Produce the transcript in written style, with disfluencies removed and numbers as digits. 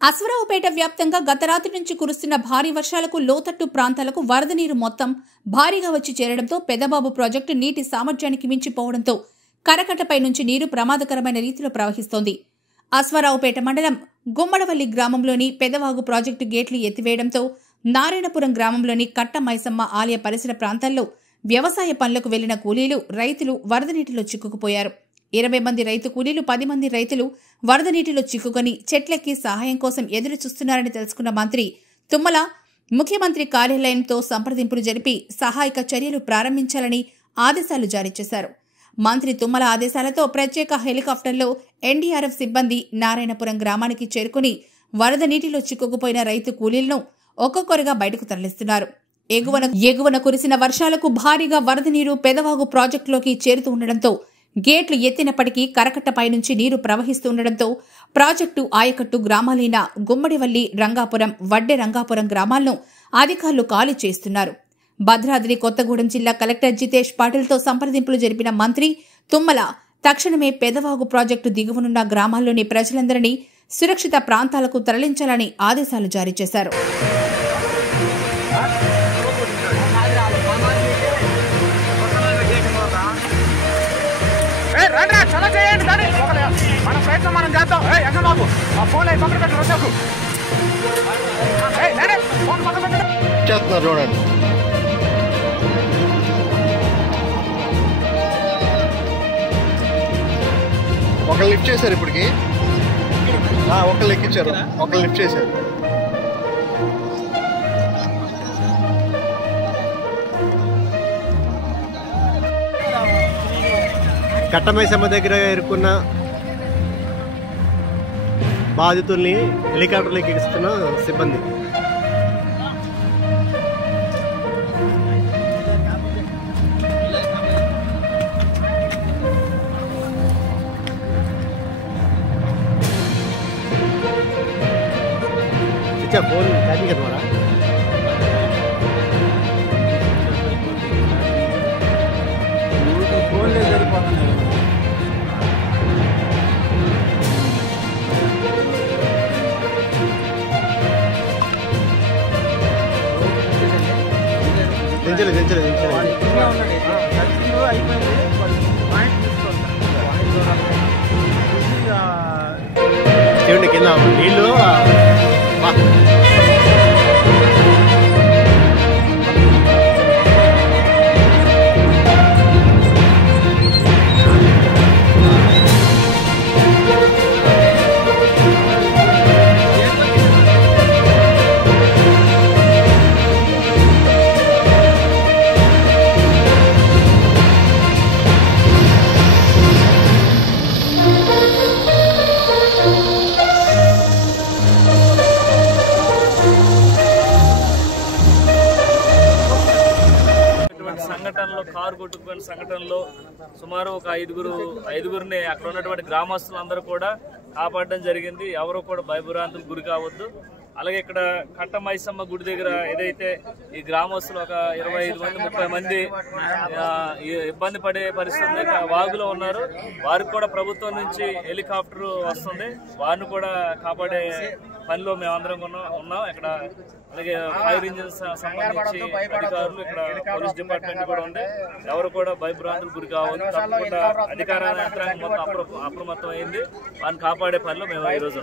అశ్వరావుపేట వ్యాప్తంగా గత రాత్రి నుంచి కురుస్తున్న భారీ వర్షాలకు లోతట్టు ప్రాంతాలకు వరద నీరు మొత్తం భారీగా వచ్చి చేరడంతో పెదబాబు ప్రాజెక్టు నీటి సామర్థ్యానికి మించిపోవడంతో కరకట్టపై నుంచి నీరు ప్రమాదకరమైన రీతిలో ప్రవహిస్తోంది. అశ్వరావుపేట మండలం గుమ్మడవల్లి గ్రామంలోని పెదవాగు ప్రాజెక్టు గేట్లు ఎత్తివేయడంతో నారాయణపురం గ్రామంలోని కట్ట మైసమ్మ ఆలయ పరిసర ప్రాంతాల్లో వ్యవసాయ పనులకు వెళ్లిన కూలీలు, రైతులు వరద నీటిలో చిక్కుకుపోయారు. 20 మంది రైతు కూలీలు, 10 మంది రైతులు వరద నీటిలో చిక్కుకొని చెట్లెక్కి సహాయం కోసం ఎదురు చూస్తున్నారని తెలుసుకున్న మంత్రి తుమ్మల ముఖ్యమంత్రి కార్యాలయంతో సంప్రదింపులు జరిపి సహాయక చర్యలు ప్రారంభించాలని ఆదేశాలు జారీ చేశారు. మంత్రి తుమ్మల ఆదేశాలతో ప్రత్యేక హెలికాప్టర్లో ఎన్డీఆర్ఎఫ్ సిబ్బంది నారాయణపురం గ్రామానికి చేరుకుని వరద నీటిలో చిక్కుకుపోయిన రైతు కూలీలను ఒక్కొక్కరుగా బయటకు తరలిస్తున్నారు. ఎగువన కురిసిన వర్షాలకు భారీగా వరద నీరు పెదవాగు ప్రాజెక్టులోకి చేరుతూ ఉండడంతో గేట్లు ఎత్తినప్పటికీ కరకట్టపై నుంచి నీరు ప్రవహిస్తుండటంతో ప్రాజెక్టు ఆయకట్టు గ్రామాలైన గుమ్మడివల్లి, రంగాపురం, వడ్డె రంగాపురం గ్రామాలను అధికారులు ఖాళీ చేస్తున్నారు. భద్రాద్రి కొత్తగూడెం జిల్లా కలెక్టర్ జితేష్ పాటిల్తో సంప్రదింపులు జరిపిన మంత్రి తుమ్మల తక్షణమే పెదవాగు ప్రాజెక్టు దిగువనున్న గ్రామాల్లోని ప్రజలందరినీ సురక్షిత ప్రాంతాలకు తరలించాలని ఆదేశాలు జారీ చేశారు. మన ప్రయత్నం మనం చేద్దాం. బాబు ఆ ఫోన్ అయి పక్కన పెట్టు, రోజు ఫోన్ పక్కన పెట్టు చేస్తున్నారు చూడండి. ఒకళ్ళు లిఫ్ట్ చేశారు, ఇప్పటికి ఒకళ్ళు ఎక్కించారు, ఒకళ్ళు లిఫ్ట్ చేశారు. కట్టమైసమ్మ దగ్గర ఇరుక్కున్న బాధితుల్ని హెలికాప్టర్లోకి ఎక్కిస్తున్న సిబ్బంది. ఫోన్ ఛార్జింగ్ ద్వారా ఫోన్లే సరిపోతున్నాయి. చూడండి కింద నీళ్ళు సంఘటనలో కారు కొట్టుకుపోయిన సంఘటనలో సుమారు ఒక ఐదుగురిని అక్కడ ఉన్నటువంటి గ్రామస్తులందరూ కూడా కాపాడడం జరిగింది. ఎవరు కూడా భయభ్రాంతులకు గురి కావద్దు. అలాగే ఇక్కడ కట్ట మైసమ్మ గుడి దగ్గర ఏదైతే ఈ గ్రామస్తులు ఒక 25 మంది 30 మంది ఇబ్బంది పడే పరిస్థితి వాగులో ఉన్నారు. వారికి కూడా ప్రభుత్వం నుంచి హెలికాప్టర్ వస్తుంది. వారిని కూడా కాపాడే పనిలో మేమందరం ఉన్నాం. ఇక్కడ అలాగే ఫైర్ ఇంజిన్స్ సంబంధించి అధికారులు, ఇక్కడ పోలీస్ డిపార్ట్మెంట్ కూడా ఉంది. ఎవరు కూడా భయభ్రాంతులకు గురి కావద్దు. తప్పకుండా అధికార యంత్రాంగం మొత్తం అప్రమత్తం అయింది. వారిని కాపాడే పనిలో మేము ఈ రోజు